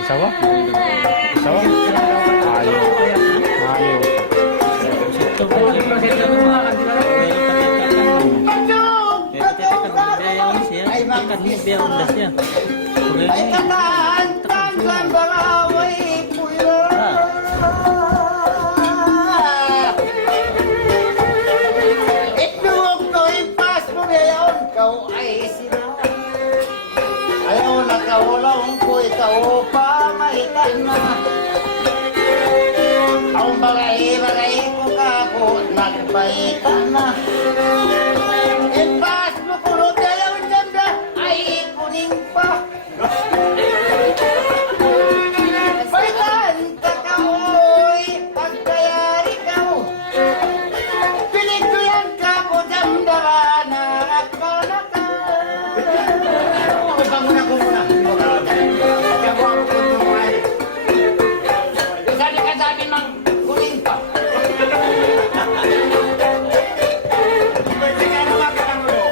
Isawa? Isawa? Ayaw. Ayaw. Ay kataan, tanggan balaway pula. Itluog to impas mo ngayon, kau ay sila. Ayaw na kaulong ko ikaw pa mahitan na. Ang bagay-bagay ko kako, nagbaitan na. Impas mo kulot ayaw janda, ay kuning pa. Baitan ka kaoy, pagkaya ikaw. Pinigyan ka ko damdaman na ako na ka. Bangunan ko muna. Kaya mo ang kutuhay. Sabi ka sabi mang kuning pa. Pwede ka naman ka ng ulo.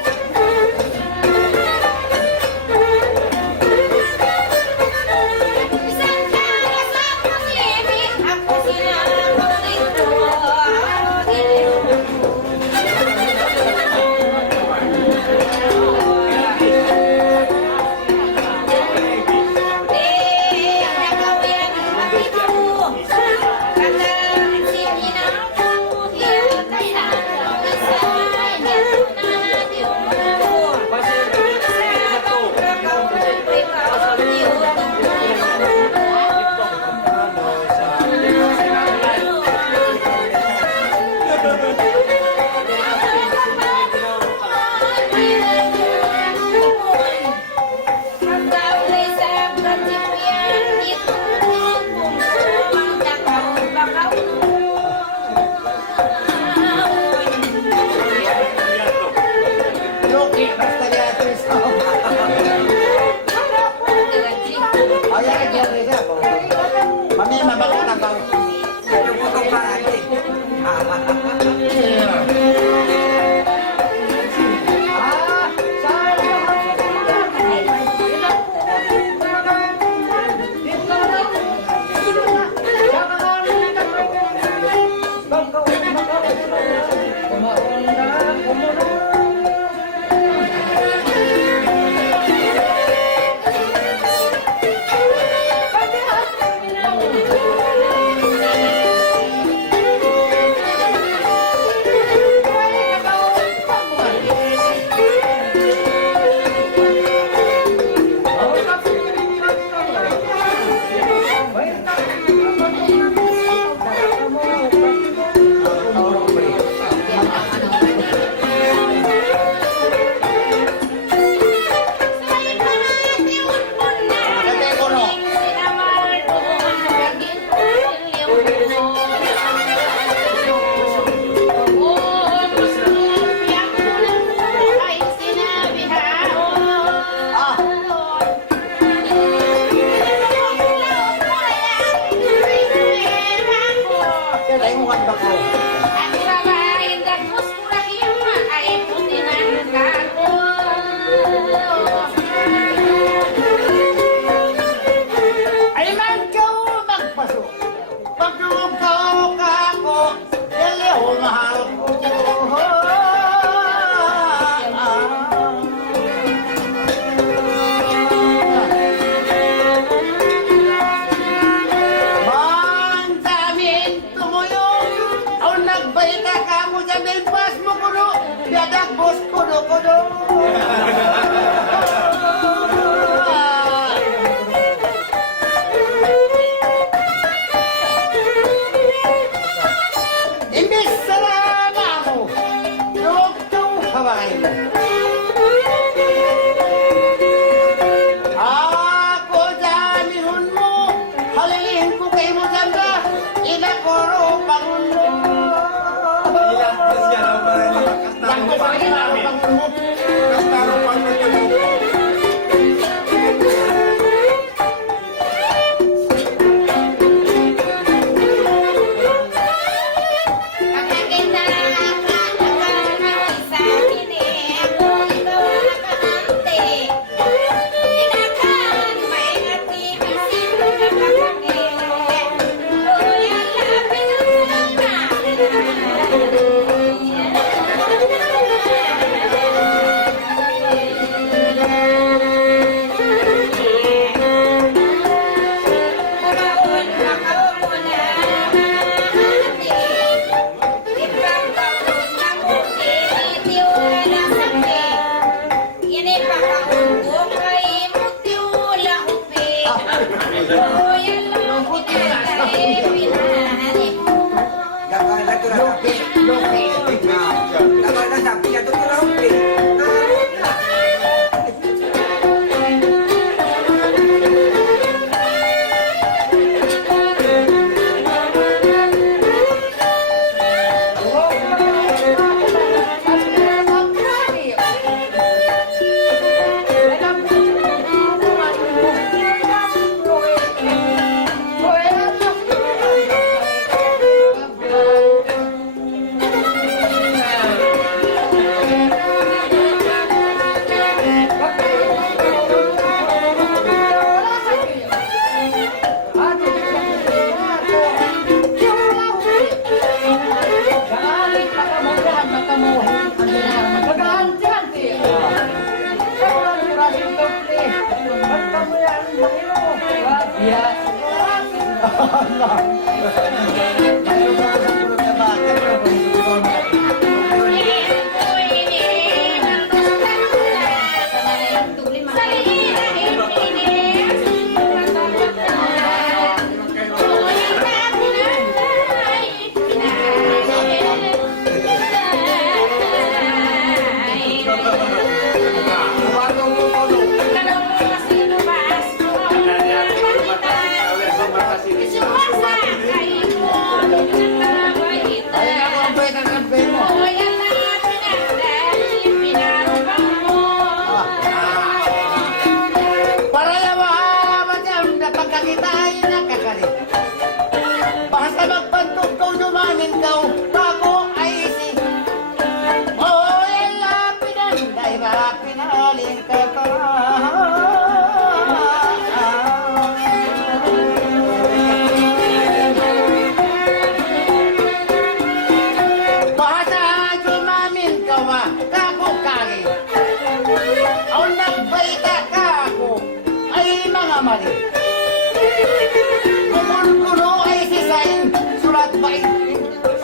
Bukol-kulo ay sisain, sulat bait.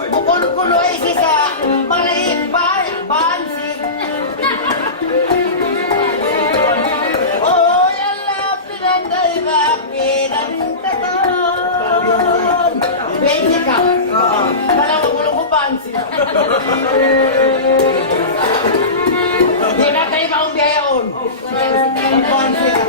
Bukol-kulo ay sisa, maliit bansi. Oh, yalla, pinanday ba, pinantaton. Benji ka. Dalawa gulong ko bansi. Di na tayo maumbiyayaon. Bansi ka.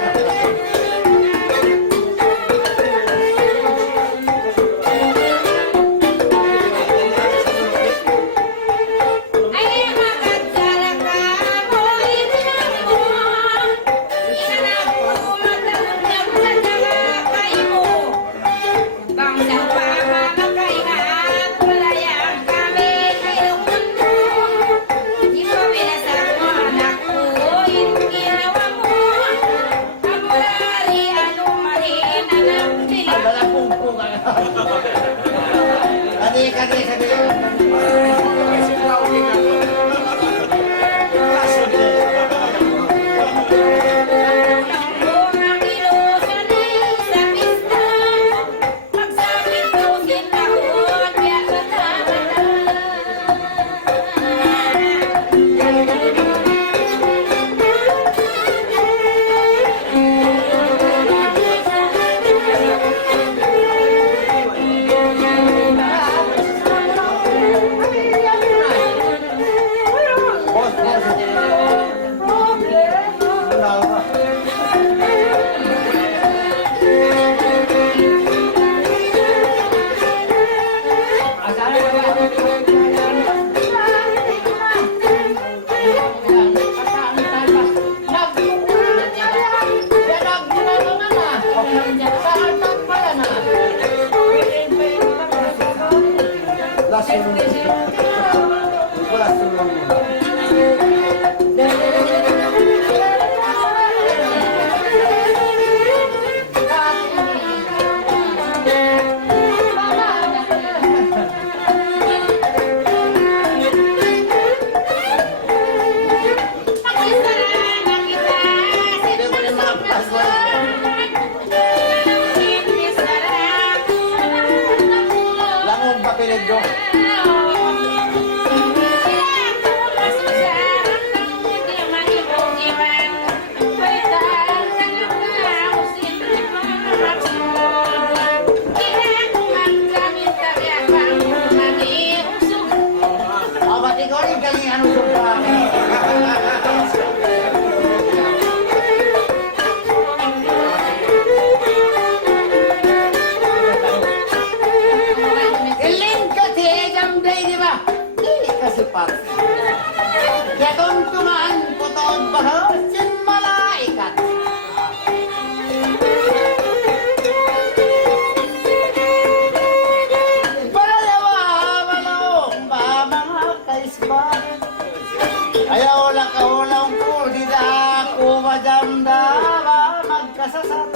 Ayaw lang kaulang ko, di na ako madamdama magkasasat.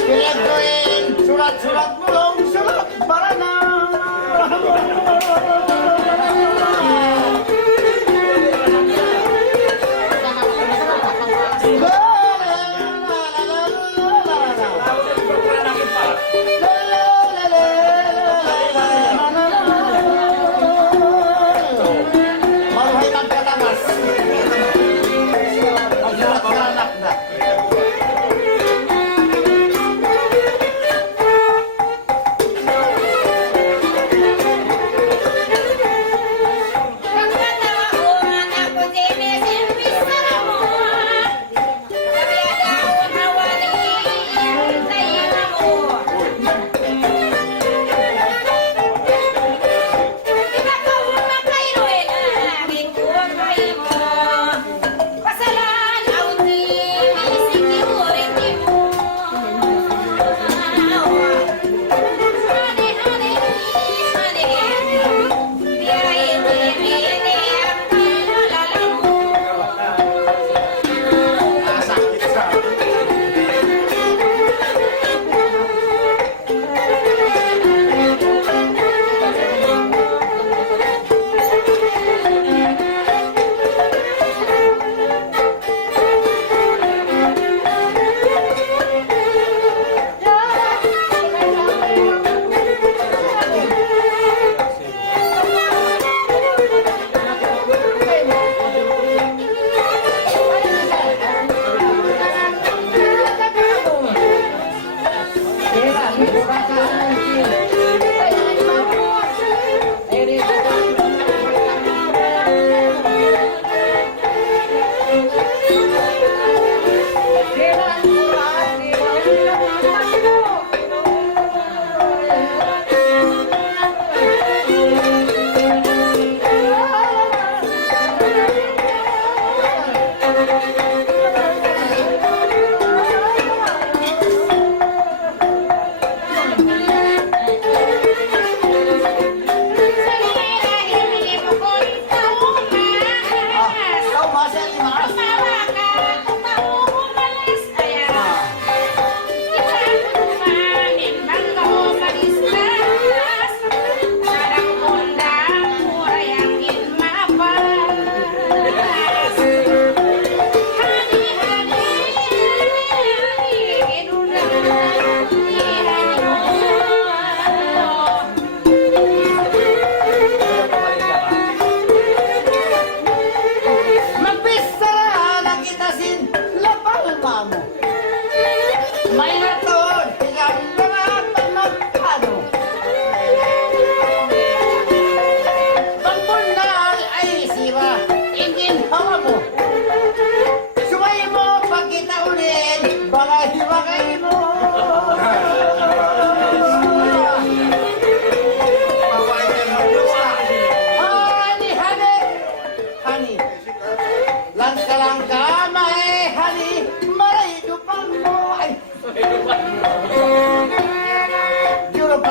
Pinagawin, sulat-sulat mulong, sulat para na. Maruhay magkatamas. Magsulat na anak na.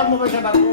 mo ba sa bangko?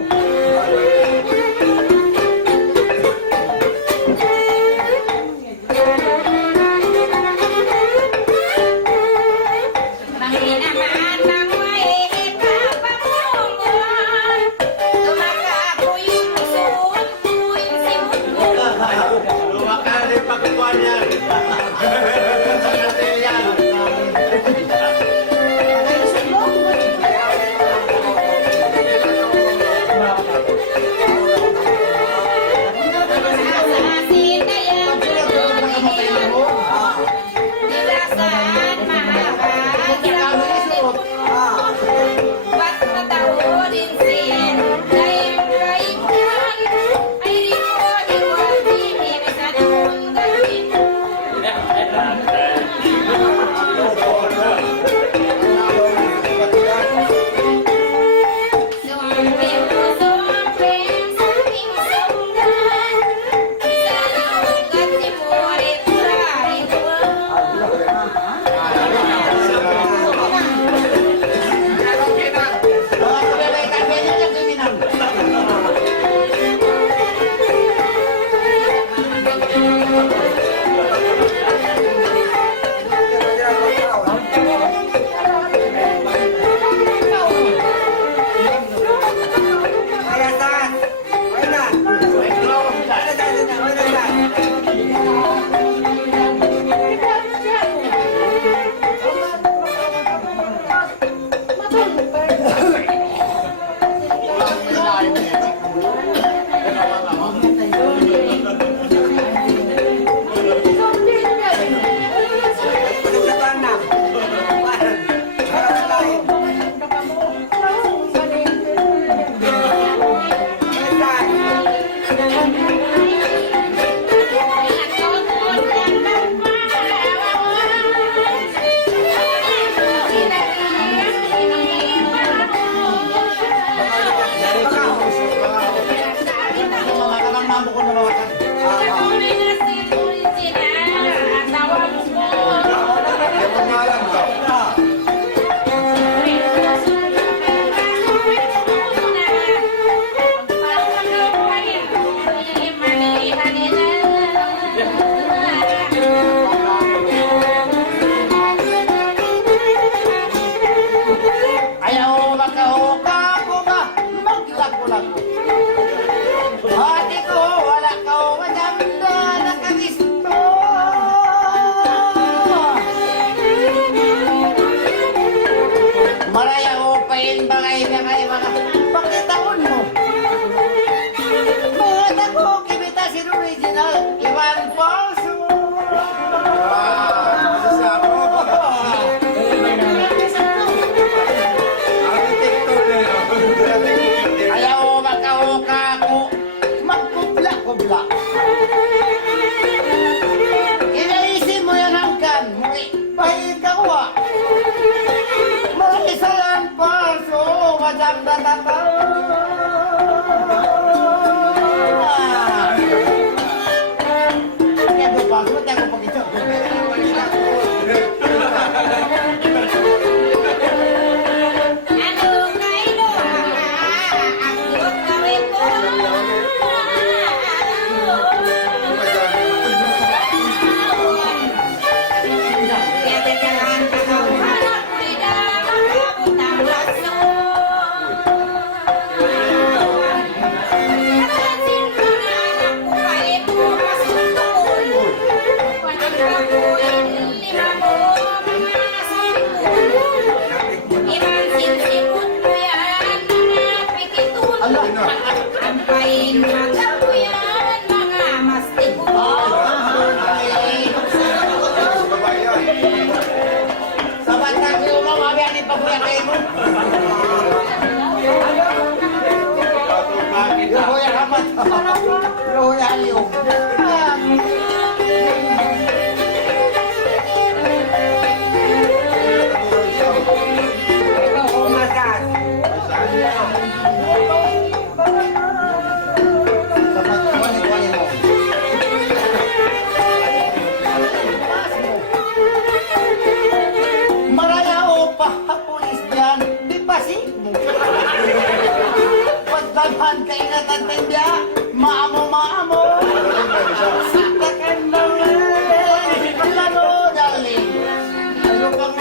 pula ko. Hati ko, wala ka maganda nakagisto. Maraya o pain bagay na kayo mga pagkitaon mo. Mga tako, kibita si original, Iwan Falso. Ayaw magkahuka ko, magkubla-kubla. Inaisin mo yan hanggan, muli pahikawa. Maisalan palso, madam na tata. Kaya doon palso, hindi ako pag-ito. Maraya o pa pulis diyan, di pasig mo. Pagdamhan ka inatantindya, maamo. Sakakan na rin, palano darling. Ano kang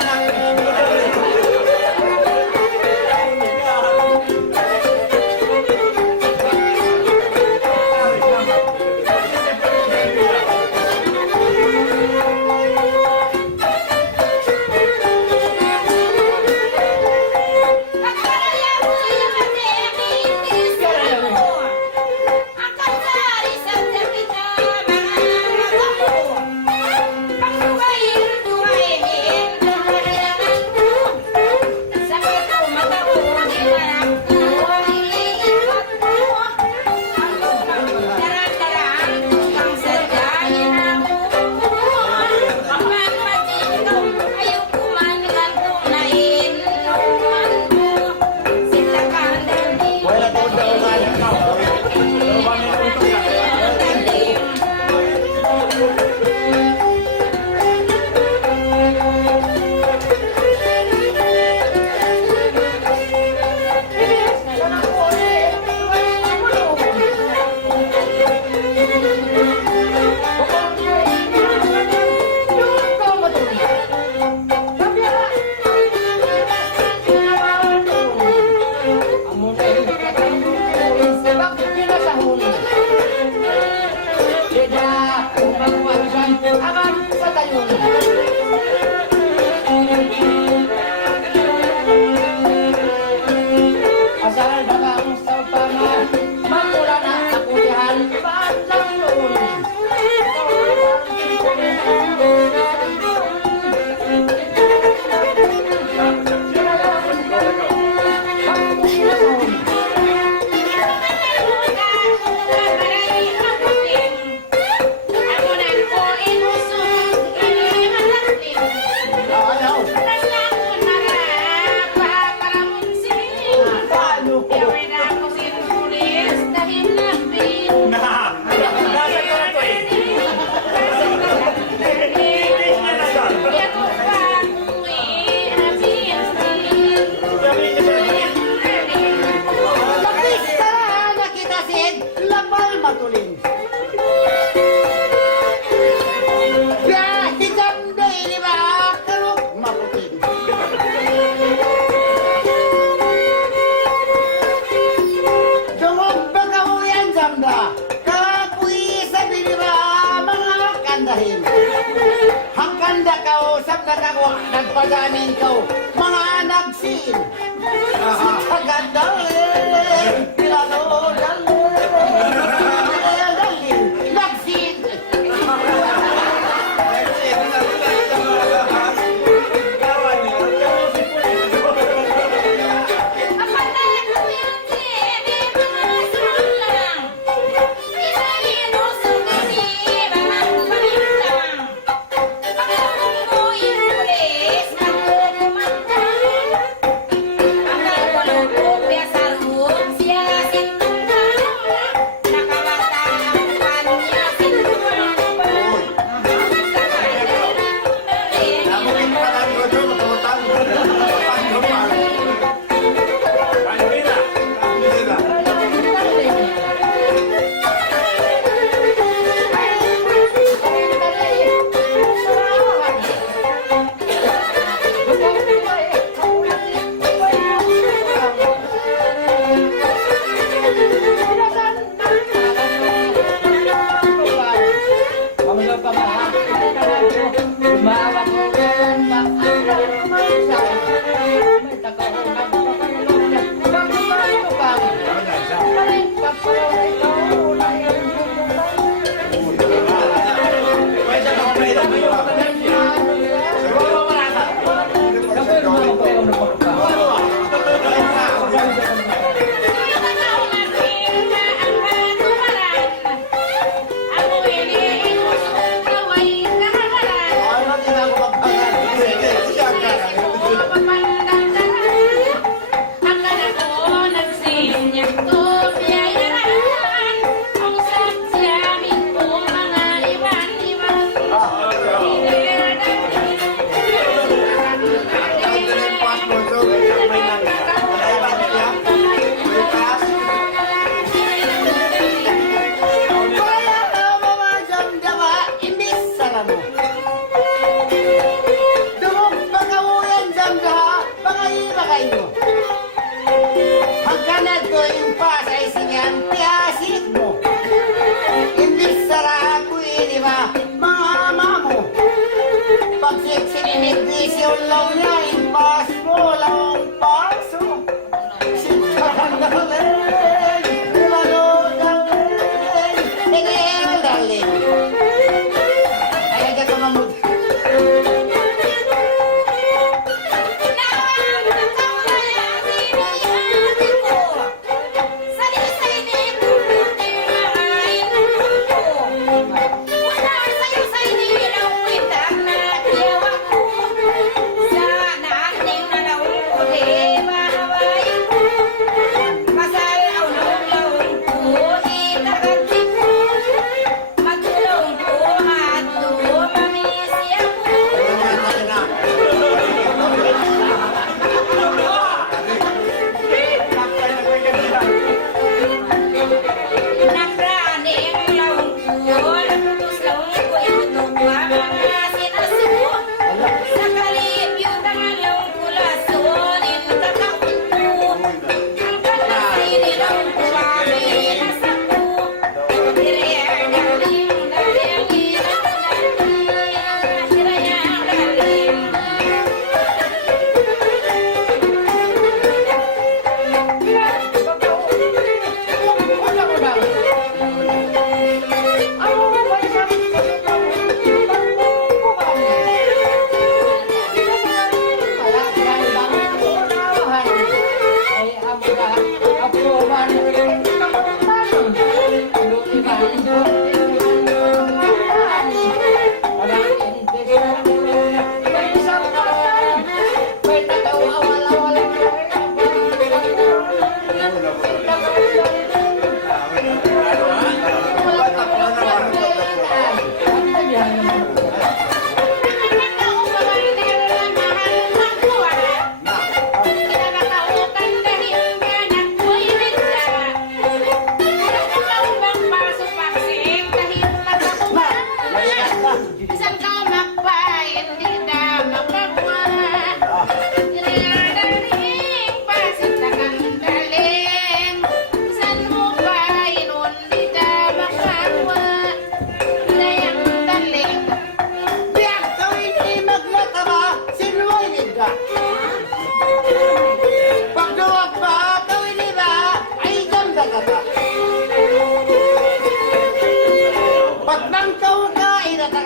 nagpaganin ko, mga nagsin. Si Tagadalin, Tiradalin, nagsin.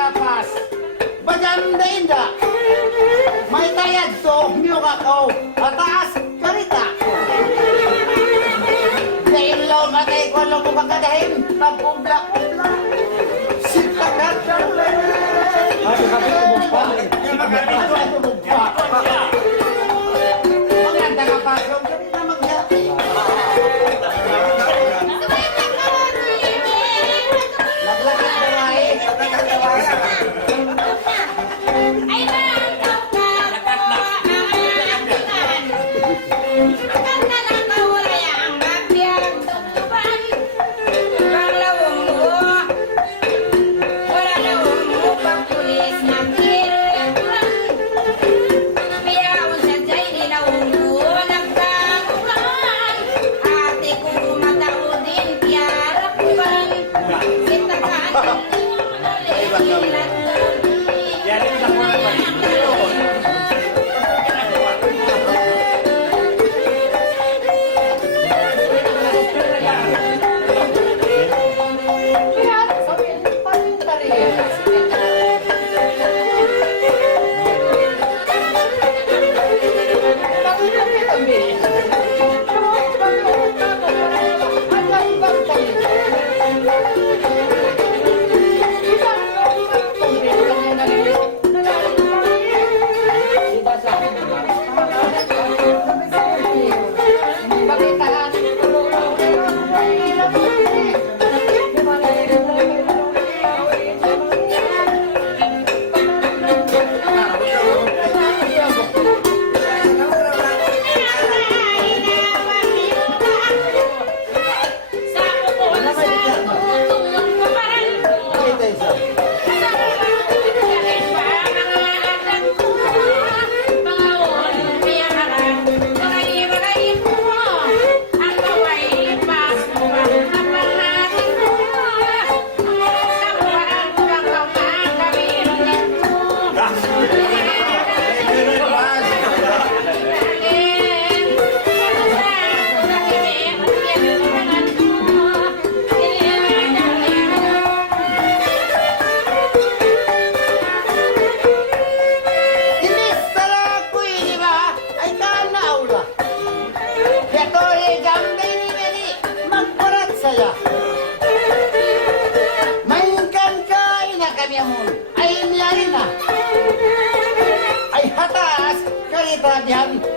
kapas. Baganda inda. May tayad to, niyo kakaw. Ataas, karita. Nailaw matay ko alam ko makadahin. Napubla-ubla. Sitakat ng lay. Ay, kapit ko ba? Maganda ka pa. Ganito magyati. Naglakad na nga eh. Ay, ma'am, maganda na kaulay ang mabiyang tutuban. Panglawang mo, wala lawang mo pang pulis na kirulang. Piyaon sa jay nilawang mo, nagkakulan. Ate ko matao din, piyara ko bang. Sitakaan ang ulit. Yan yung nakuha ba?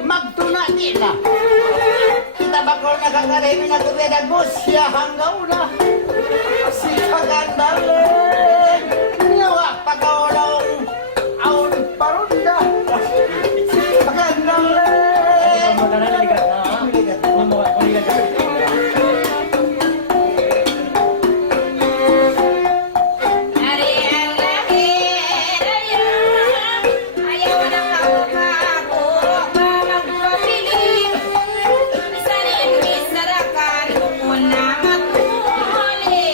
magtuna di na. Kita bakal nakakaremi na kubedag mo siya hanggaw na. Si kagandalin, nawa pagkaulong aun parunda. Si kagandalin. Hari ang lahir ayaw na kaupago pa magpapili. Isa rin misarakan mo na magmuli.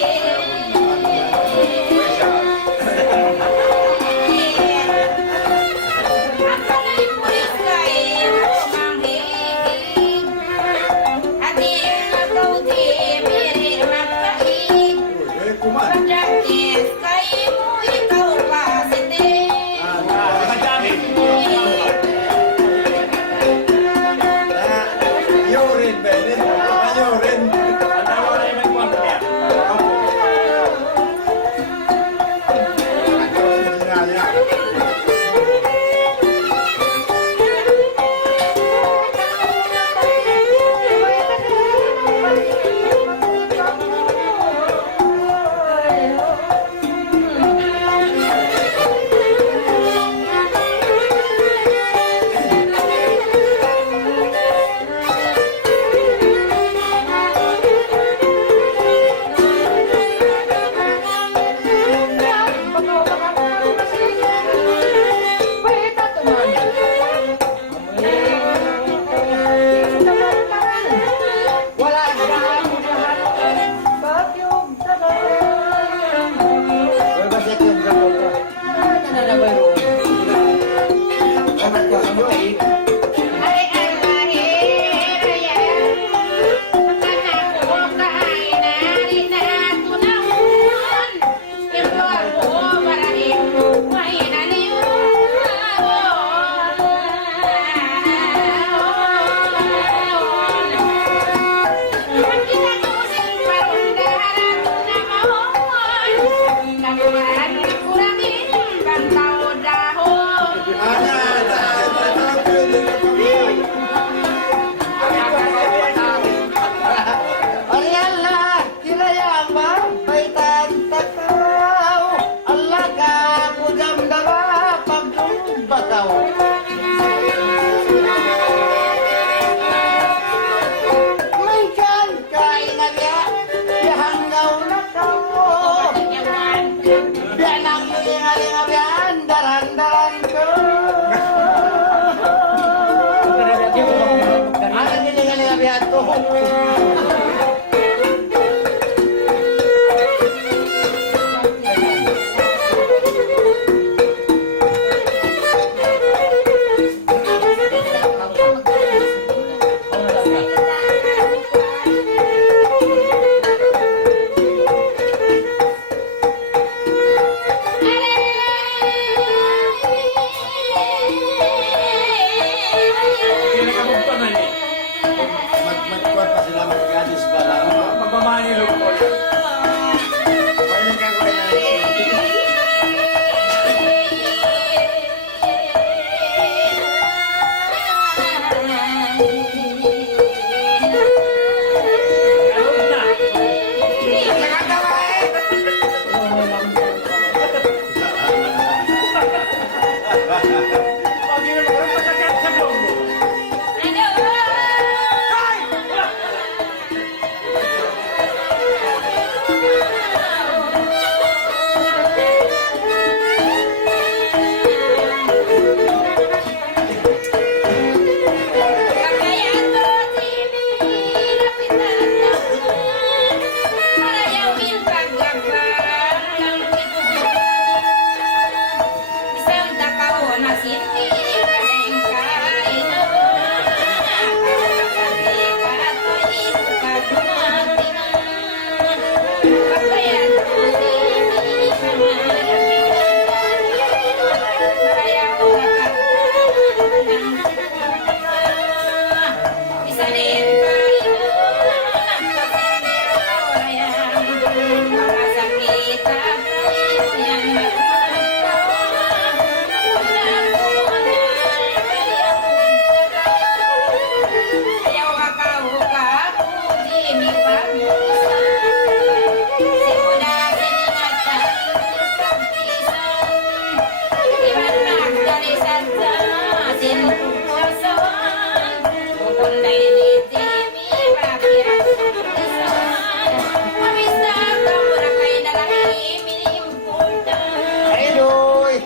manilog ko. Pwede ka ko na. Nalog na. Nakatawa eh. Pag yun ako, pagkakat sa blog mo. Ay, Doy.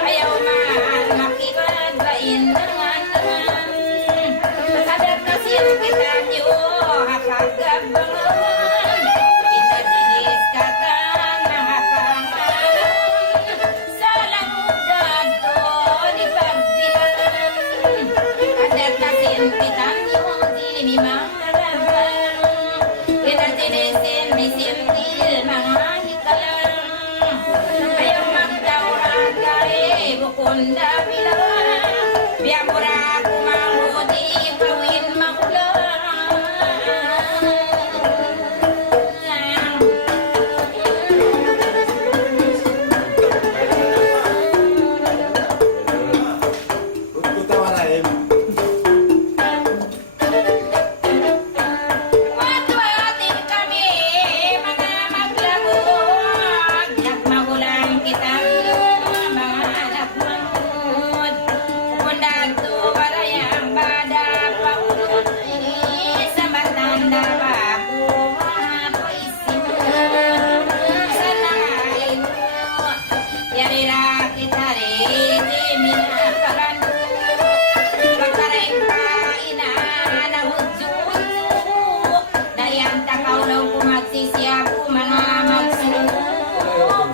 Ayaw man makikad bain dengan kadang kasih kita nyo hapagabangan kita dinis katan nakakaman sa langudad ko di pagbilan kadang kasih kita nyo di mimangaraban kita dinisin misintil mga hikalan ayaw magdawran kay bukunda bilang biya mura kumangudi gawin makulang Tutawa na eh. Watwatin kami mga maglagod nagmagulang kita mga nagmangod kundad to barayang bada paunod sa matanda bago ako'y simula sa nanay mo yarira kita rin minakalan pagkareng kainan na hudyo-hudyo dayan takaw daw kumagsisya ko mga magsunod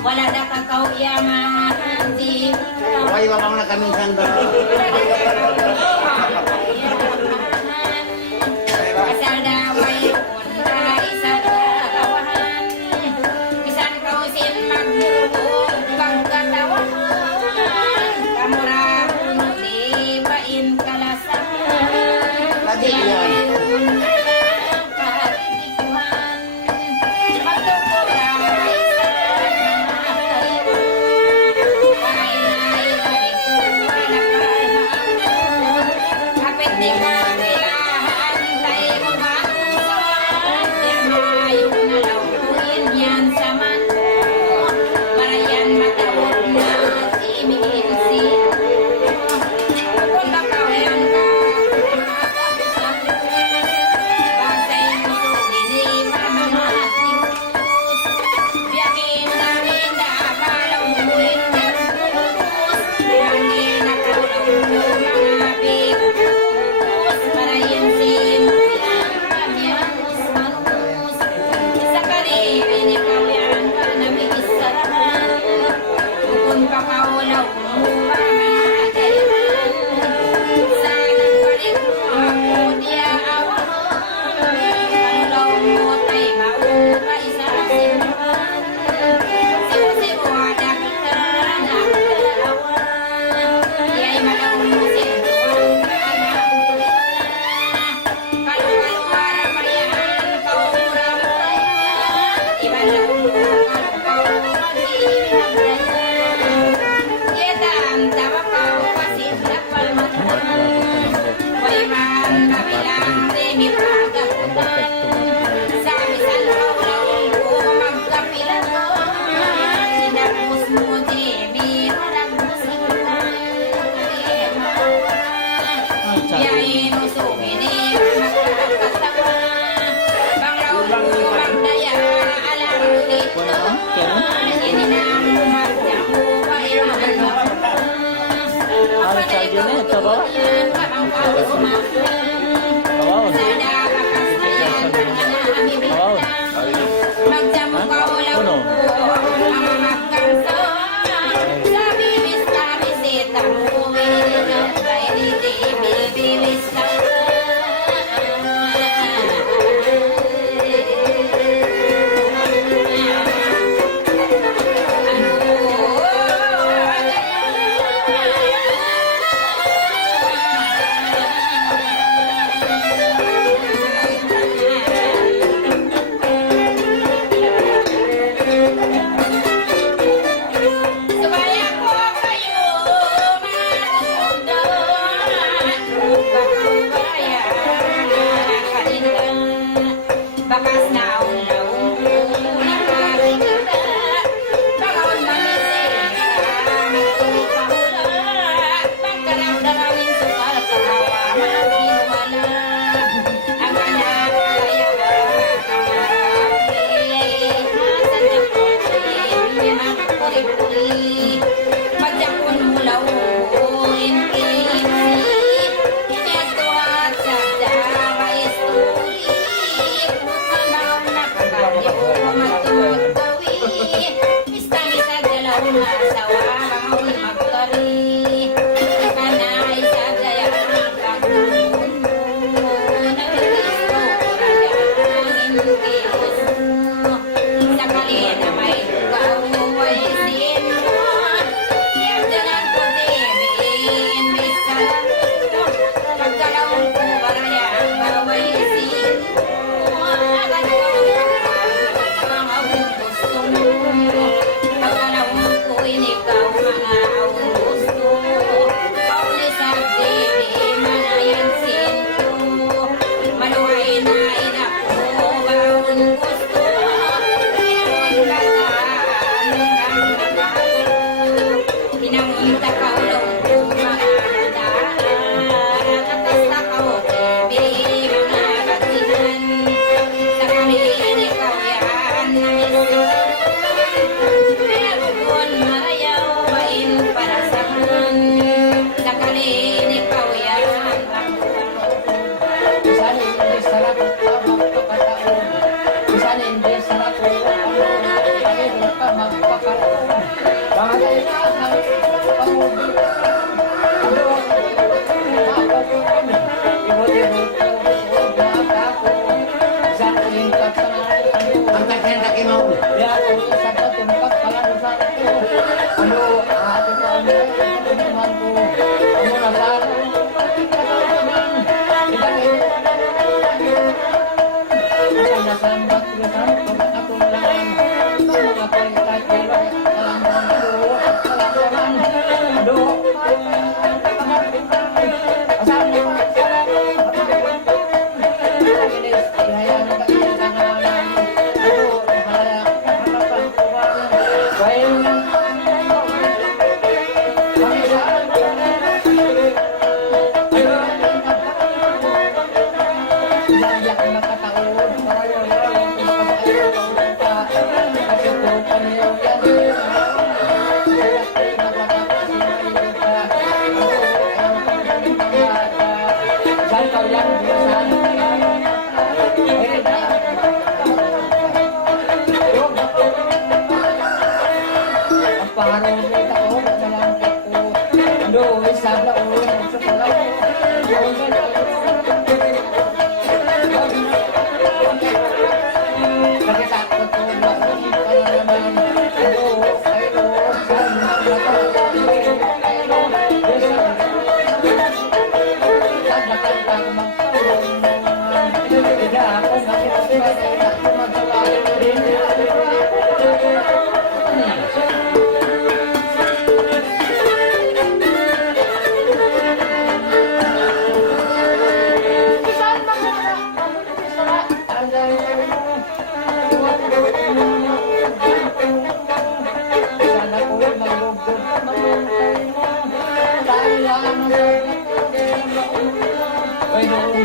wala na kakaw yaman di Ay, wabang na kami sandal. Asal daway unday sa kawahan bisan kausin magdurog pagkatawahan kamura kuno libain kalasan Lagi yan. Kahitikuhan magtukuray sa mga kain ay balik ko wala kahapon kapit di sabaw? Yan, parang pausumahan. Kawaw. Sana bakas na yan, mga Kawaw. namimita. Magdamo ka ulang Ano? po, ang mga kanso. Sa bibis kamiseta mo, ay hindi bibis ka. Sabaya ko kayo matugdon, bakas na ulaw nakakikita, bakaon mamisita, magpapahula, pagkarap-darangin sukal kahawa, maghiwala, ang anak kaya nasa jakon, magpuri-puri, magjakon mulaw, Ineto at sadya may story. Mamaw na kakali o matutawi. Mista-mista dalaw na sawa mga uli magtari. Kanay sadya ang pagdun mo. Nagkikisto kaya ang inukis mo. Sakali na may kauway sin mo. Yadanan ko din, bisa pagkalawang ko baraya ang baway sin mo. Agad ko mga gusto mo. Pagkalawang ko inikaw mga gusto. Pauli sa dili manayan sin ko. Maluhay na inako bawang gusto. Pinamon kataan ang nakago. Pinamunta ka ulong ko mga daan. Nakasta ka o bibili mga batinan. Sa kamiin ikaw yan na isulan. Pinagukon marayaw bain para sa man. Sa kamiin ikaw yan Bisan hindi sarap ka magpakataon. Bisan hindi sarap ka magpakataon. Bagay na ng pamubig. Ang takyan-taki mo.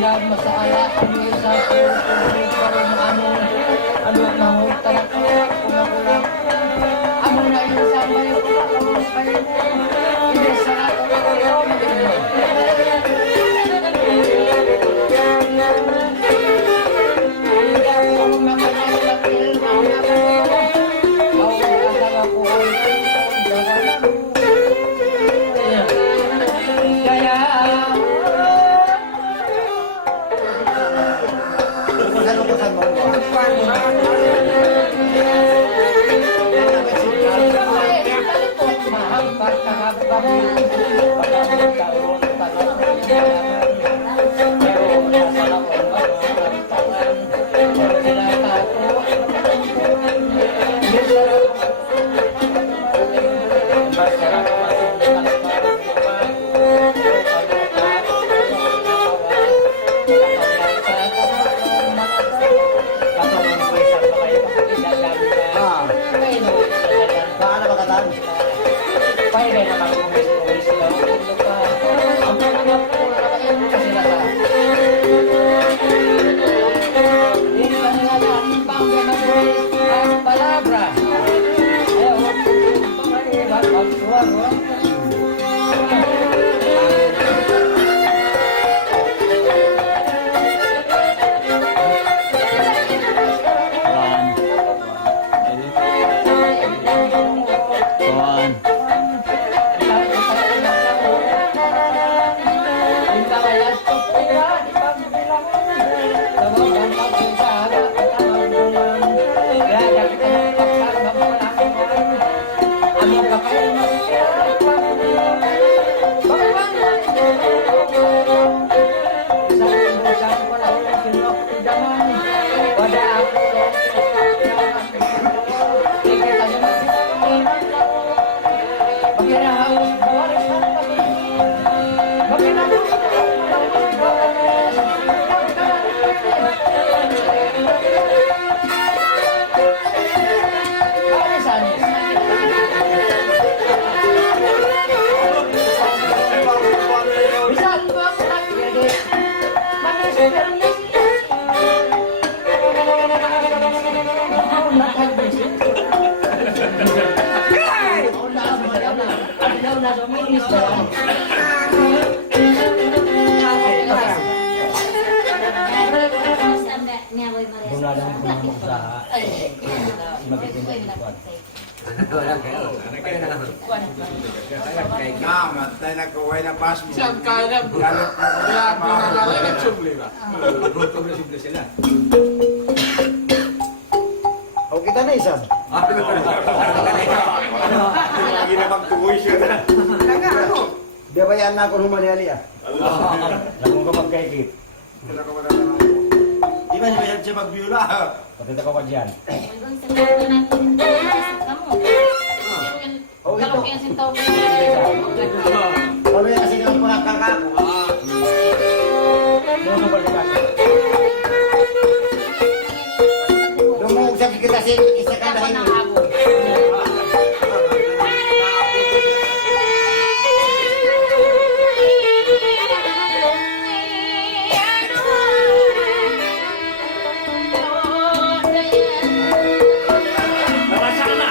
Masaya kami sa pagkakulit para namin. Ano na hutang ko, kumakulang. Amo na yung sabay ko, kayo mo. Hindi sa ato ko, Kalukusan mo. Ah, paano ba katan? Matay na kuway na pas mo. Siyang kaya mo. Kaya pinalala nagsumli ba? Simple sila. O kita na isang. Lagi na magtuloy siya na. Di ba yan na ako humali-hali ah? Lagung ka magkaikip. Di ba siya siya magbiyula? Patita ko ka dyan. O ito. Kalau yang sintaw mo Ano yan kasi ng mga kakako? Ano ba ka? Lumog sa kita si isa ka Ako dahil. ng habo. Nabasa ka na!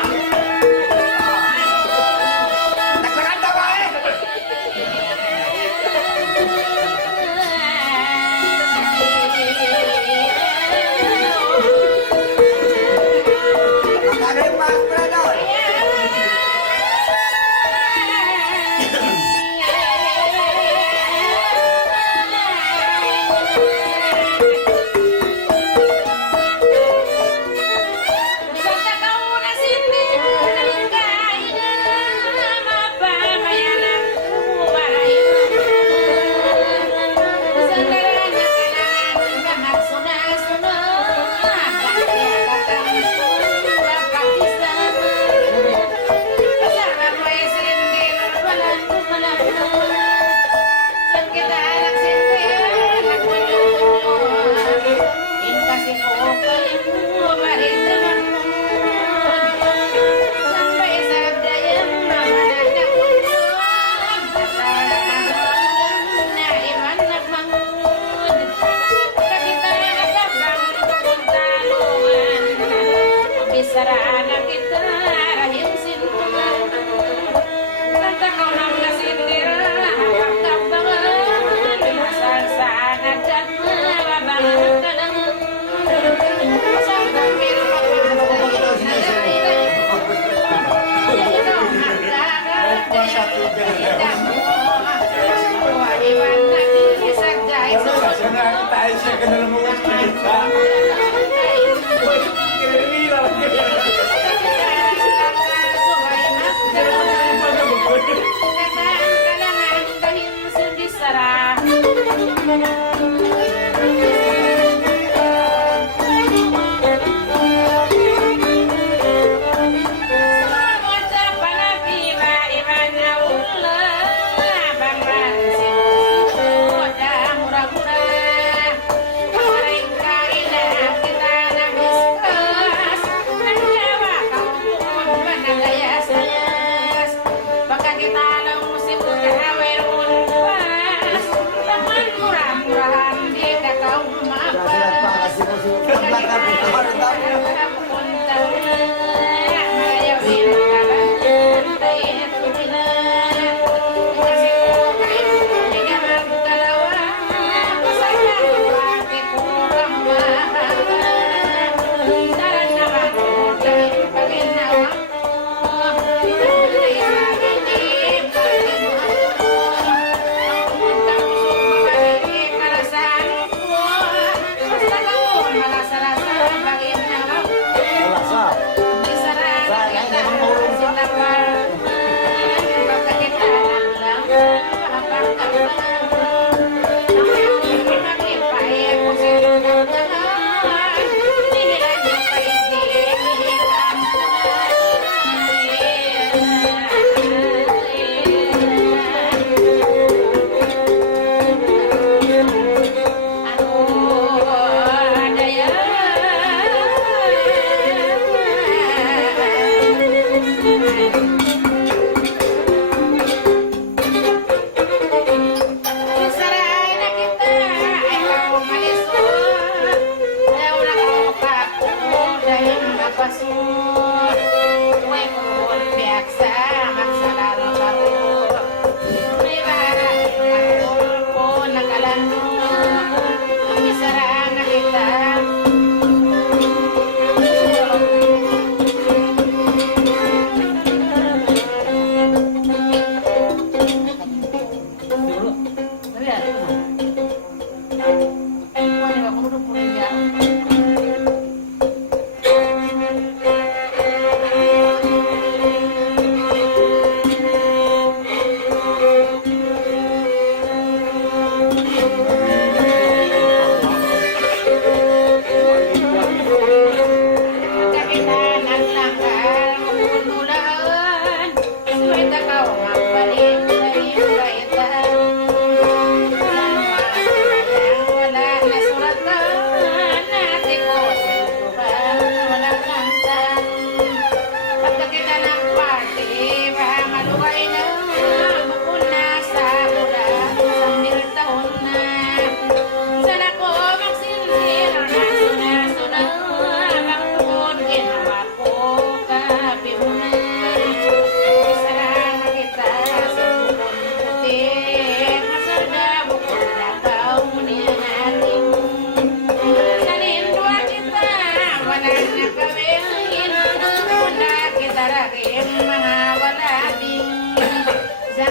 Ay, siya ka na lang mga kita.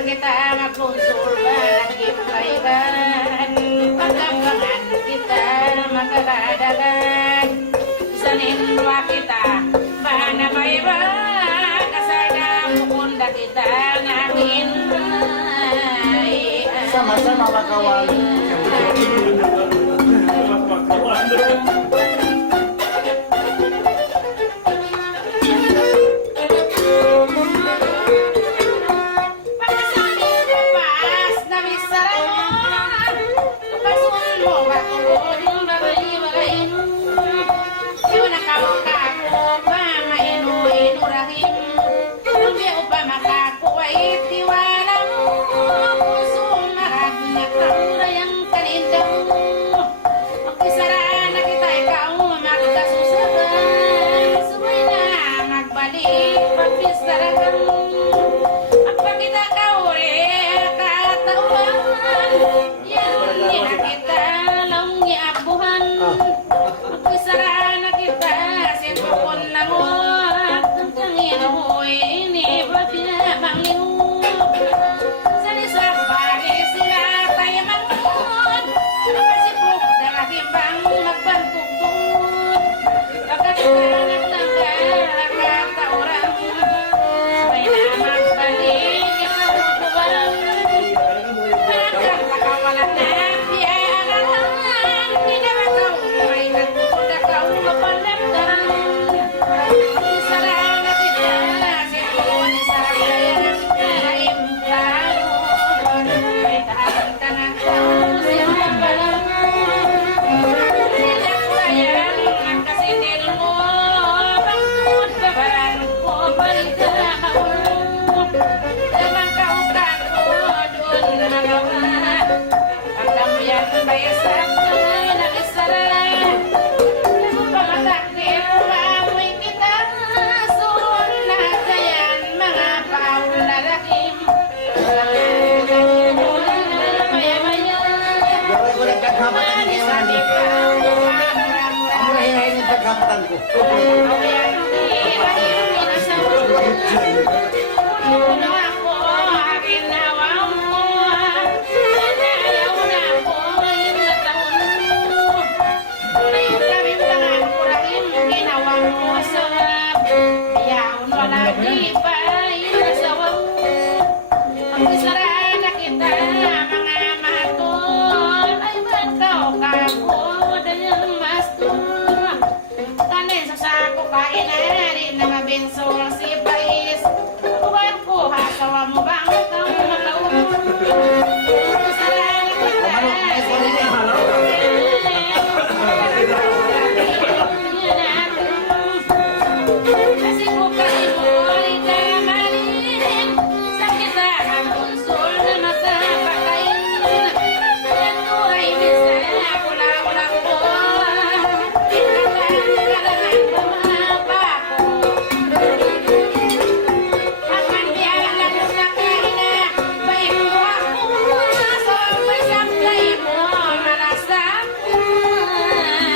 kita magkonsulba naging kaigan pagkapangan kita makakadagan sa ninwa kita bana kaiba kasada mukunda kita ngangin Sama-sama kawan.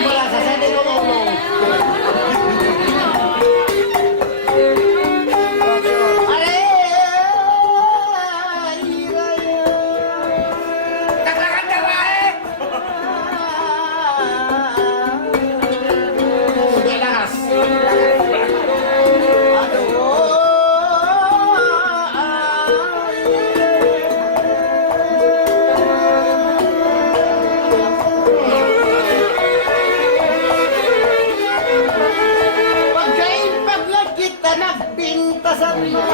Wala sa sandi ko mong. Nagbintasan mo,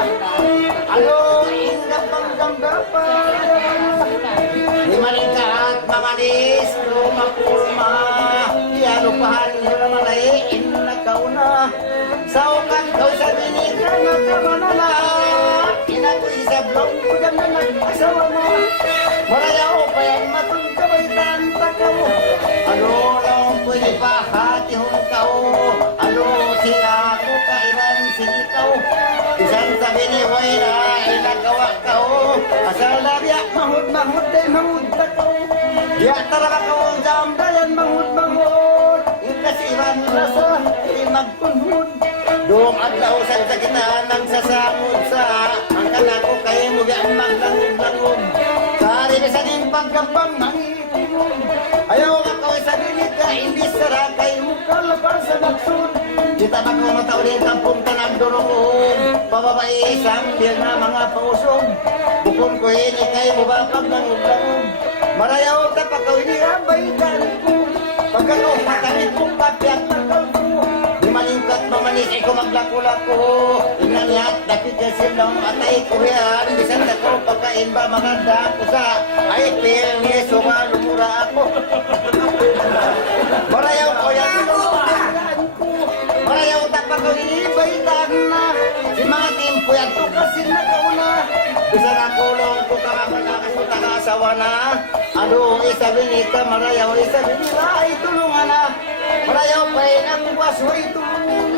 ano, ingap ang ganggapan. Di malingkat, mamanis, lumapulma, iyalupahan mo na malayin na kauna. Sa ukan kau sa binika na kamanala, inakuisablong ko dyan na nag-asawa mo. Marayaw pa yan matungkabaitan pa ka mo. Ano lang pwede pa hatihon ka o, ano sila ko kailan sinikaw. Isang sabi ni Huayra ay nagawa ka o, asal labya mahud-mahud ay mahud ka o. Diya talaga ka o jamdayan mahud-mahud, ikasiran rasa ay magpunhud. Doong adlaw sa kagitaan ng sasamod sa ang kanako kayo mo gaan maglangog-langog. Kari na sa ning pagkabang mangitimog. Ayaw nga kaway sa dilit ka, hindi sarakay mo kalabang sa nagsud. Kita ba kung matao din kampong tanang durong pababae sambil na mga pausog. Bukon ko ini kayo mo ba paglangog-langog. Marayaw ka pa kaway ni abay ko. Pagkakaw patamit kong kapyak na kalko. Malingkat mamanis ay ko maglako-lako. Inangyat, dapit ka silang atay ko yan. Bisan ako pagkain ba maganda ko sa ay pil ni sunga lumura ako. Marayaw ko yan tinutulungan ko. Marayaw tapag ko inibaitan na. Si mga timpo yan to kasi nakauna. Bisan ako long ko kakapanakas ko taka-asawa na. Ano isabi ni ka marayaw isabi nila ay tulungan na. Marayaw pa rin ang wasway tulungan.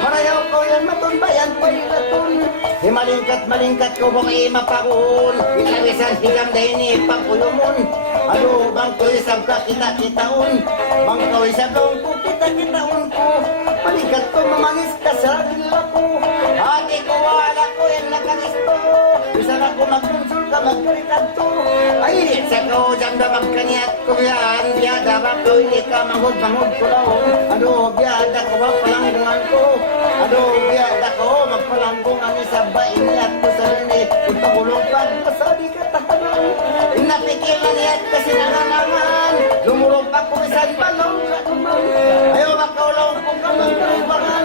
Marayaw ko yan matunbayan pa rin atun. Malingkat ko bang mapakun. Inawisan higam dahil ni pagpulumon. Ano bang ko isang ka kita-kitaon. Bang ko isang ko kita-kitaon ko. Malingkat ko mamangis ka sa gila ko. Hati ko wala ko yan nakalisto. Bisa na ko magpunsul ka magkarikat to. Ay, sa ko dyan na magkaniat ko yan. Biyada ba ko hindi ka mangod-mangod ko lang. Ano, biyada ko magpalanggungan ko. Ano, biyada ko magpalanggungan sa bainat ko sa rini. Kung pagulong pagpasabi ka tahanan. Napikil na niyat kasi nananangan. Lumurong pa ko isang balong ka naman. Ayaw makaulong ko ka magkarubangan.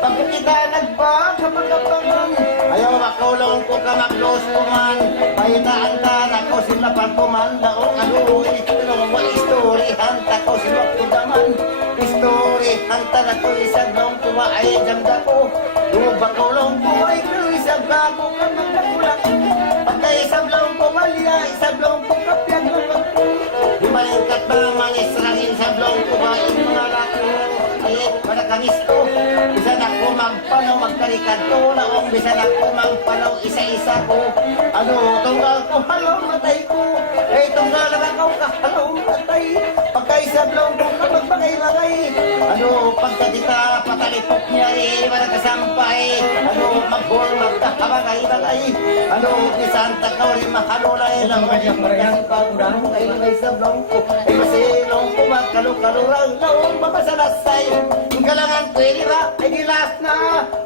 Pagkat kita nagpagkapagapangan. Ayaw makaulong ko ka maglos ko man. Pahitaan ka na ko sila pagpuman. Daong ano, itunong mo istori. Hanta ko sila kudaman. Istori, hanta na ko isang long kuwa ay jamda ko. Lumubakaulong ko ay isang gago ka magkakulak. Pagka isang long ko malia, isang long ko kapyag naman ko. Malingkat ba manis rangin sa blong ko ba yung mga lako ay para kamis ko. Bisan ako magpanaw magkarikad ko laong bisan ako magpanaw isa-isa ko. Ano tunggal ko halaw matay ko. Eh tunggal lang ako kahalaw matay. Pagka isa blong ko kapag magpagay lang bagay. Ano, pagkadita, patalipok niya eh, wala kasampay. Ano, maghol, magkakabagay-bagay. Ano, bisan takaw rin mahalulay lang. Kasi pagdano ay may sablong ko, ay masilong ko, magkalukalurang naong mapasalasay. Yung kalangan ko, di ba, ay gilas na,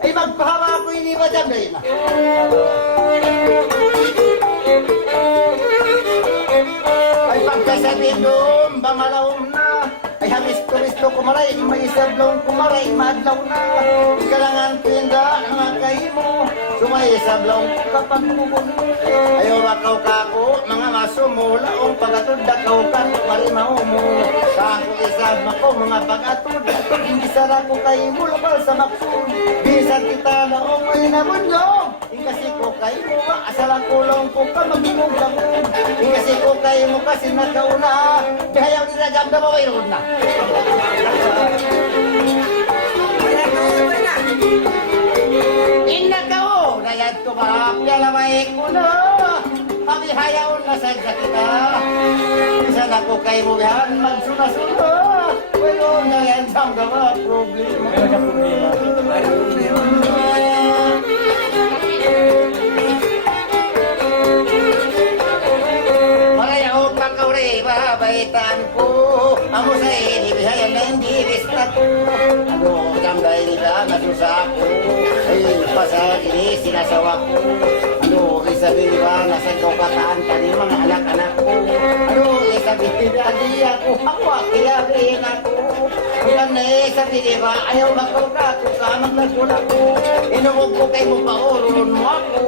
ay magpahawa ko, hindi ba dyan na? Ay pagkasabi doon, bamalawom na. Ay hamisto-misto kumaray, may sablong kumaray, madlaw na. Kalangan pinda, ang kayo mo. Sumay sablong kapag bubuli. Ayaw makaw kako, mga masumula. Ang pagatod na kaw kako, marimaw mo. Kako isab ako, mga pagatod. Inisara ko kayo mo, lokal sa maksud. Bisan kita na umay na munyong. Kasi ko kayo mo, asala kulong ko ka magmumog-lamog. Kasi ko kayo mo kasi nagkauna. Kaya yung nilagam na mawairoon na. Inagaw, nayad tumarap, yalamay ko na. Kami hayaw na sa kita. Sana ko kayo mo yan, magsuna-suna. Pero ngayon siyang gawa problema. Marayaw pagkauri, babaitan ko. Amo sa inibihayan na hindi resta ko. Ano, jamday nila nasusa ko. Ay, pasagini, sinasawa ko. Ano, isabi ba, nasa kataan ka ni mga anak-anak ko. Ano, isabi nila, di ako, ako, kaya rin ako. Kung na isabi ba, ayaw magkauka ko ka, maglagula ko. Inuwag ko kayo mo pa, ururon mo ako.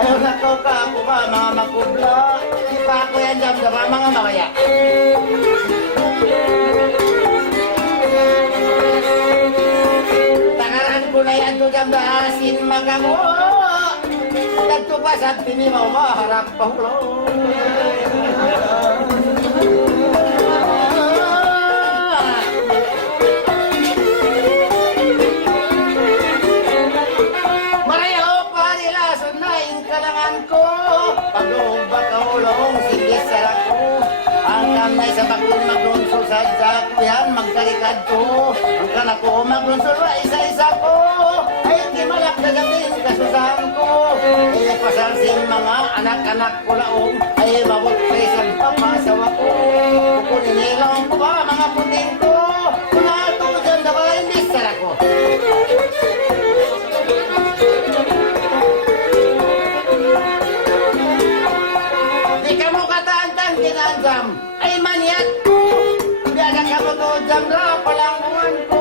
Ayaw nakauka ko ka, mga magkubla. Di pa ako yan dyan, mga makaya. Tangaran ko na yan doon ang asin magamo. Dagto pa sa tinimaw maharap pa hulo. Marayaw pa nila sunayin kalangan ko. Pagdoong bakahulong sige sarak ko. Ang kamay sa bakong maglunsol sa yan, magkalikad ko. Ang kanak ko maglunsol na isa-isa ko. Ay, di malak na gating kasusahan ko. Ay, pasalsing mga anak-anak ko laong. Ay, mawag presang papasawa ko. Kukunin nilang ko ba mga puting ko. Kung nato dyan na ba, hindi sara ko. Di ka mo kataan-tan kinanjam. Ay, maniyat ko. Biada ka mo to jam na palanguan ko.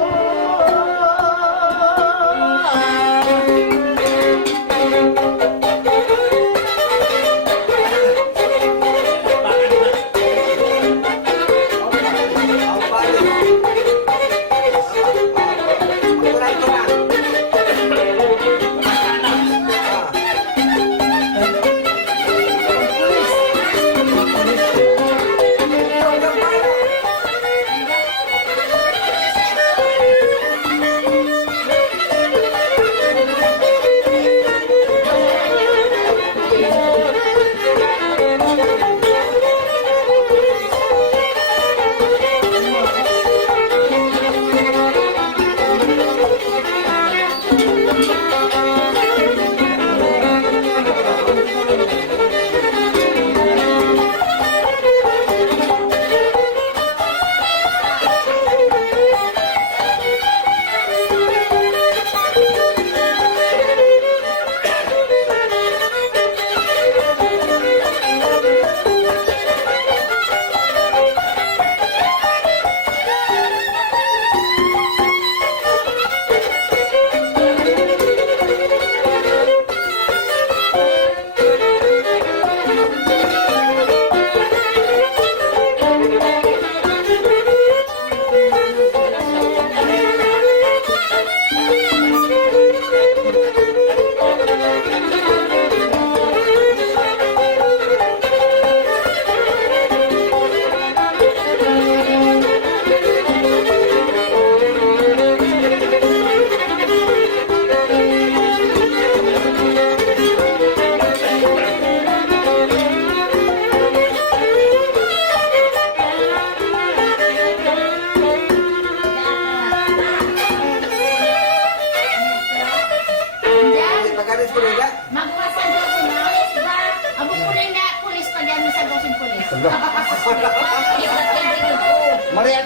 Maria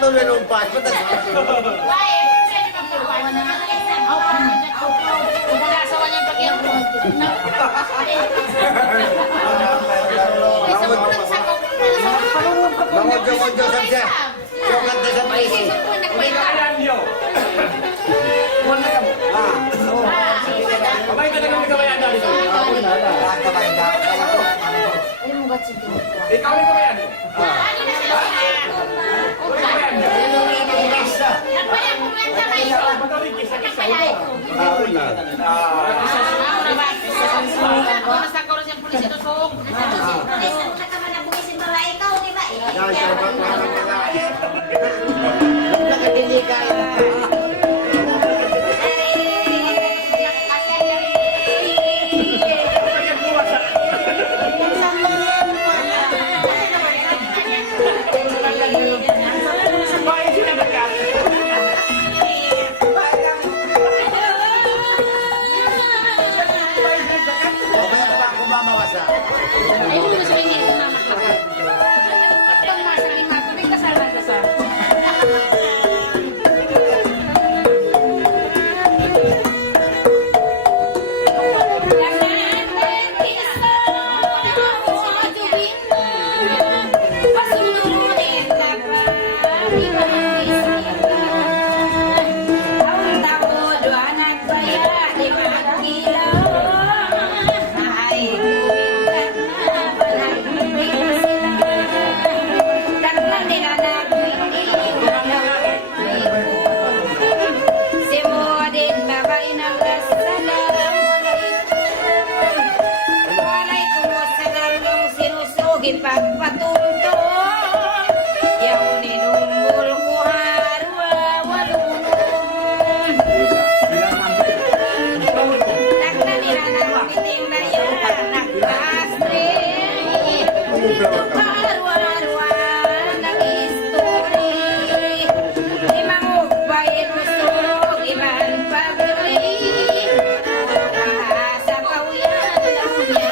to lulumpas. Batas. Mangudyo-ngudyo saja. Sukat na sa paisi. Kailan yun? Kamay ka na kami kabayan dali. Ikaw rin kabayan. Pagpatuto yaw ninumbol ko harwa walunong Takna nila ng piting na yan nagkastre harwa-harwa nag-istori limang ugbayin usurog iman pagri sa kauyan daw niya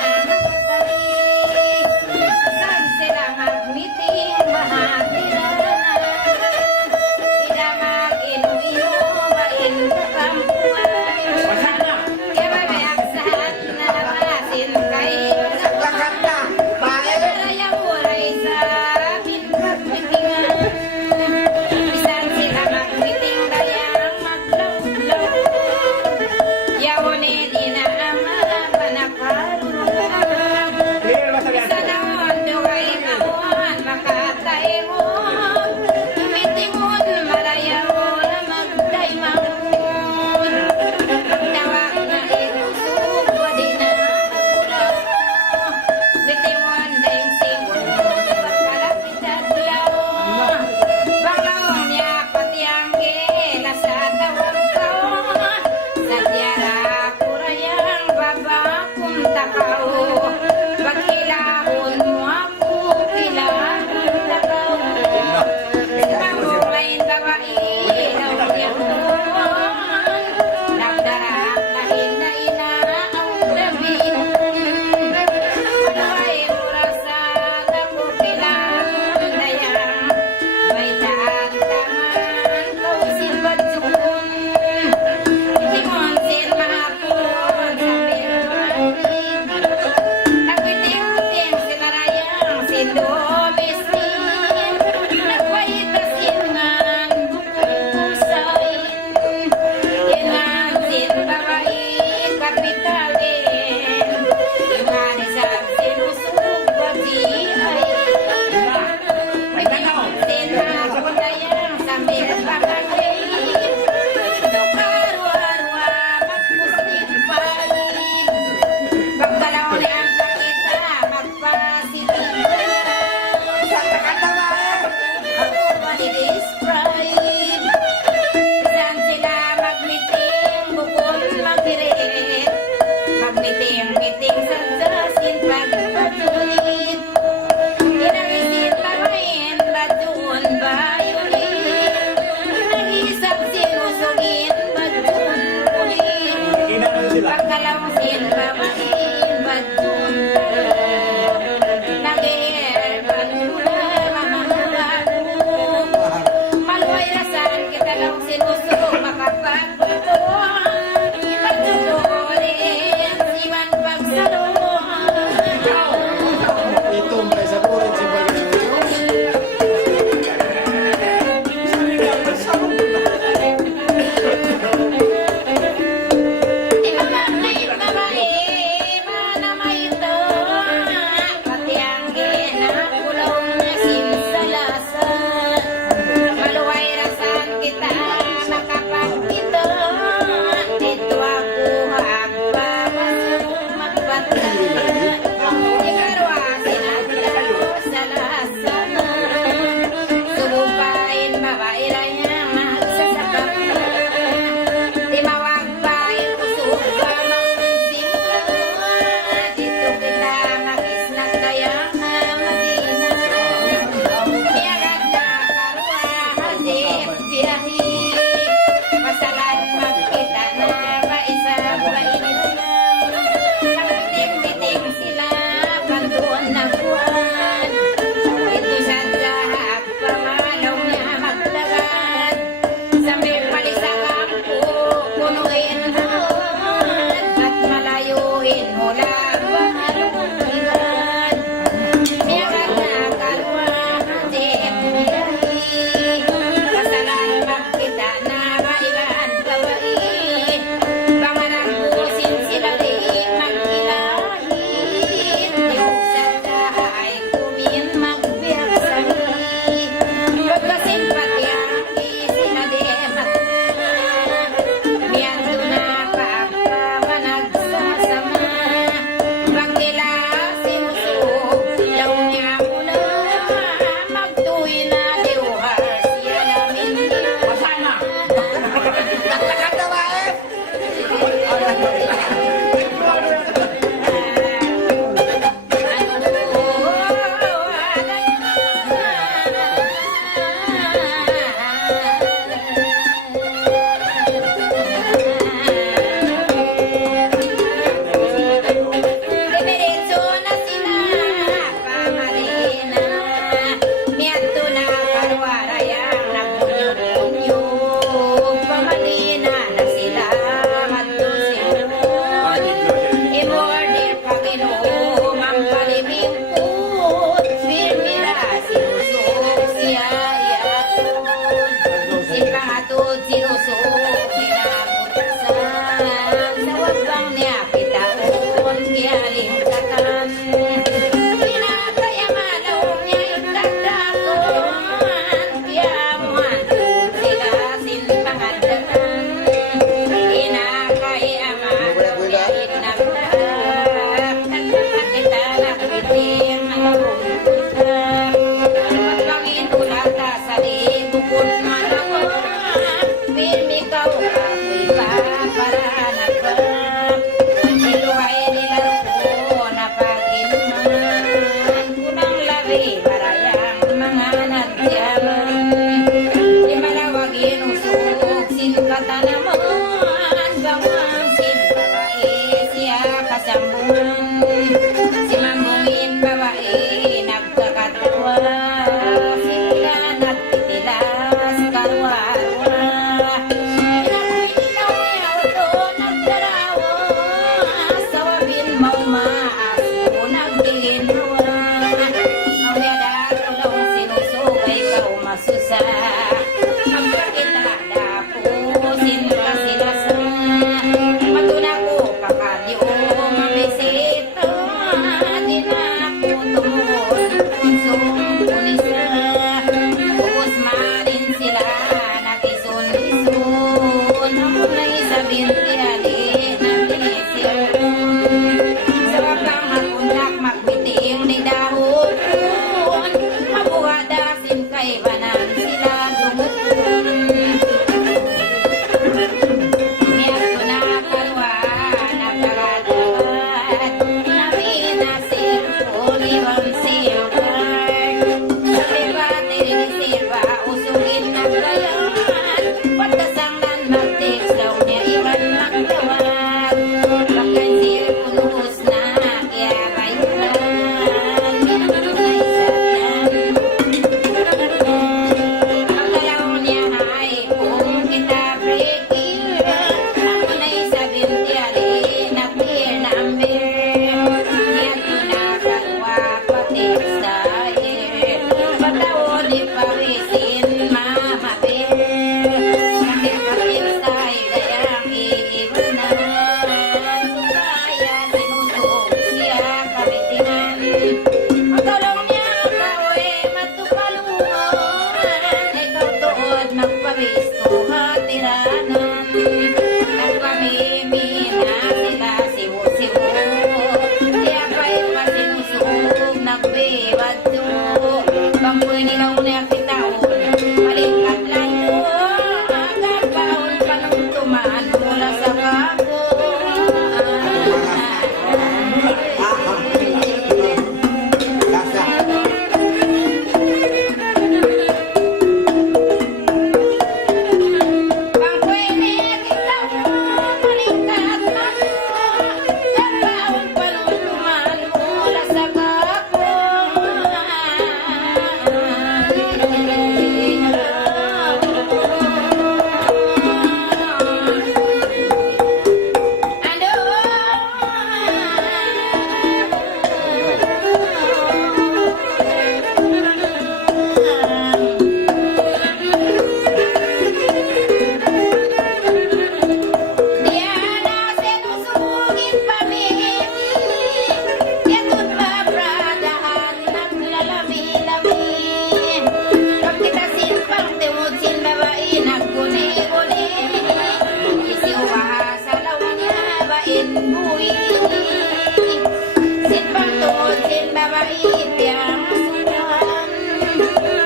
tungod sin babae piyang sudan.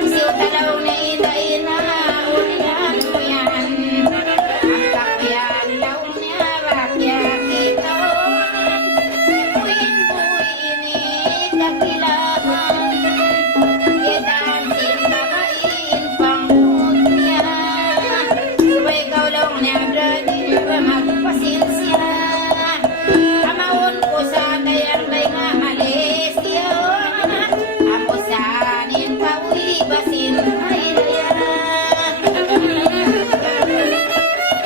Siyo talaw na ina-ina, ulian mo yan. Ang kakyan daw niya, bakya kitawan. Buin-buin ini kakilahan. Kitaan sin babae pangkut niya. Subay kaulong niya, brady, magpasinsya. Amaon ko sa dayang-day nga Malaysia. Ako sanin kawi basin haylaya.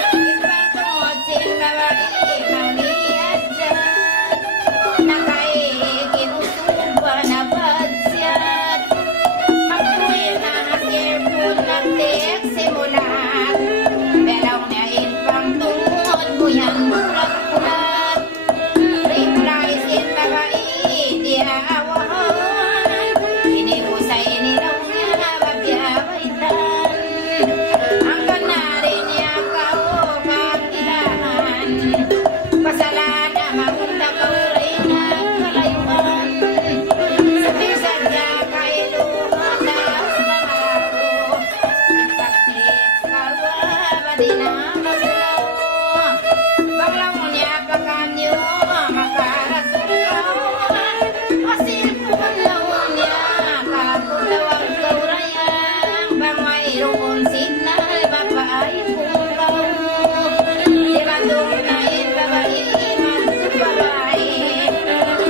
Ipangtungod sin babae mamiyas dyan. Nakaikinusog pa na badsyat. Magpuwi na cellphone nag-text simulat. Belaw niya ipangtungod mo yan mulat-mulat. Reply sin babae di aawahan. Inibusay nilaw niya babyabaitan. Ang kanarin niya kao kakilahan. Pasalan na maunda kauray na kalayuan. Sa pisag niya kay lumatas na ako. Pag-text kawa ba di na maglaw. Banglaw niya pagkanyo makaratulaw. Asil pumalaw niya kapulawang kaurayang. Bang mayroon signal babae pulaw. Di bandong na babae magbabae.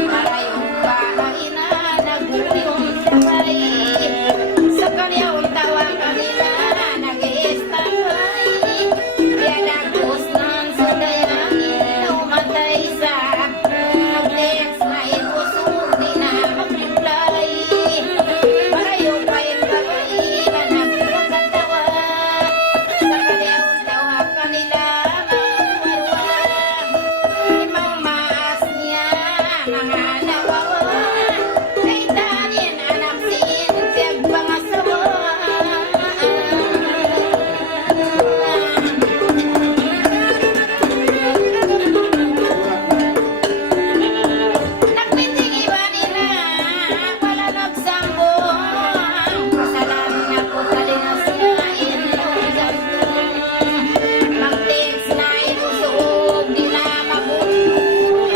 Malayong bahay na naguyong sabay. Sa kanyang tawang kanila nag-i-estambay. Pinagpos ng sudayangin umatay sa mag-text na ibusog di na mag-reply. Malayong bayang babae na nagpagkatawa. Sa kanyang tawa kanila magwarwa. Limang maas niya mga nawawa. Kaitanin anak sin tiyag pangasawa. Nagmiting iba nila, wala nagsambong. Pasalan na po talinas niya inong gantong. Mag-text na inusog, di na mabuntong.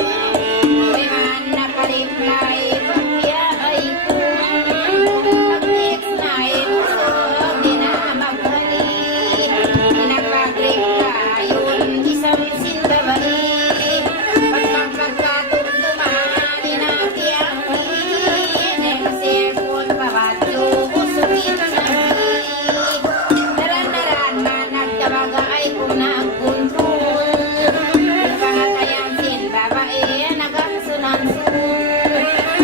May man nakareply, pagkuya ay kung. Mag-text na inusog, di na maghali. Pinagpag-reply, yun isang sin babae. Pagpagkatumtuman, inakyakin. Ang cellphone pabatyo, usugin sa daran-daran man nagtabaga ay kung nagpuntul. Pangatayang sin babae, nagasunan-sun.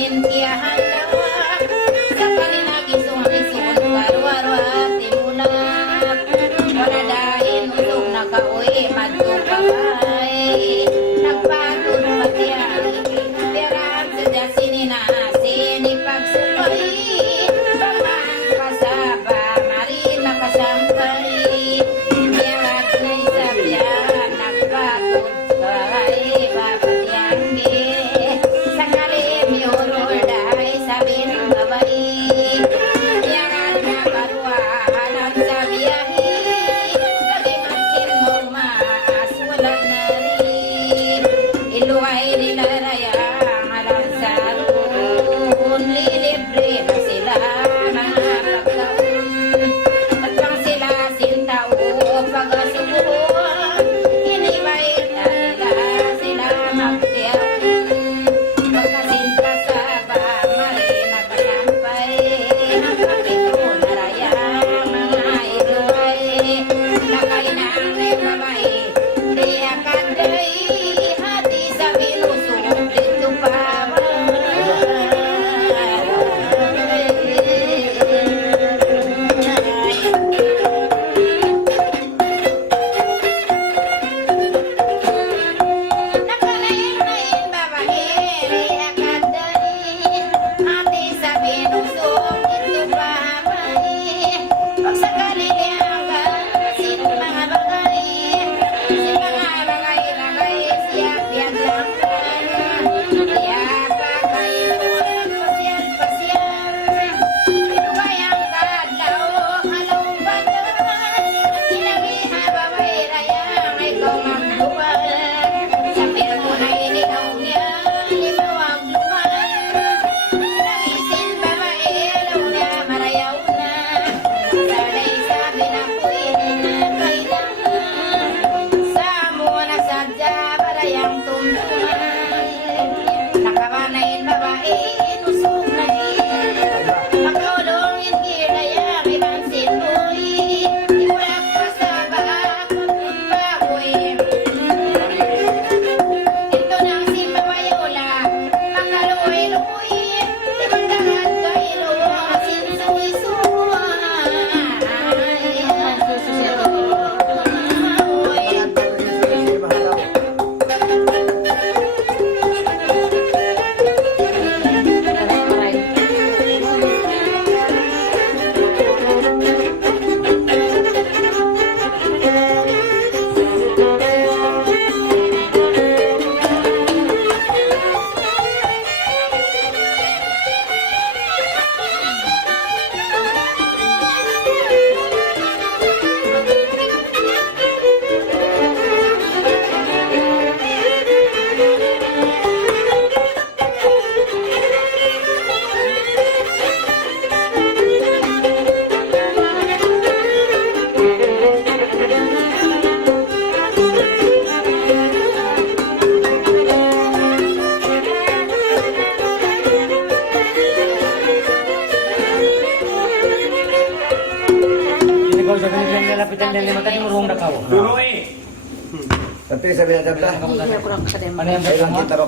nintiyahan daw sa kalinagisong-isong karwarwa timulak wala dahin usog na kauwi madukabay nagpatod patiyay perang sadya sininasin ipagsupay pamang kasaba marina kasampay yarat na isabyan nagpatod patiyay papatiyanggi sakali miulol dahi sabi ng gabay yarat na karuahan sa biyahe pati makin mo maas wala na rin iluway nilaraya alam sa roon lilibre na sila mga pagkaon at lang sila sintao pagkasubuan inibay na nila sila magtiyan pagkasinta sa marina kasampay ito naraya mga iluway nakainang may babae di akaday hati sa binusog dito pa nakalain-lain babae di akaday hati sa binusog dito pa pag sakali liyagan sin mga bagay sin mga bagay siya biyak lang siya bagay pasyan inubayang kadlaw alaw badan inagiha babay rayang ikaw magluwag sa pirmo na inigaw niya limawag luwag inagisin babae alaw na marayaw na sanay sabi na pwede na kailangan sa muna sadya barayang tumtungan nakabanayin babae inusog na pagkaulongin ginayang ipansin mo'y iwalak pa sa baak magpapagoy ito nang si Mamayula makaluoy-luoy timanggahan kailo sinsuy-suy Ikaw sa kanila yung lalapitan niya lima tadi murung na kawo. Duno eh. Tapi sabi na tabla, Ano yung kailan kita ba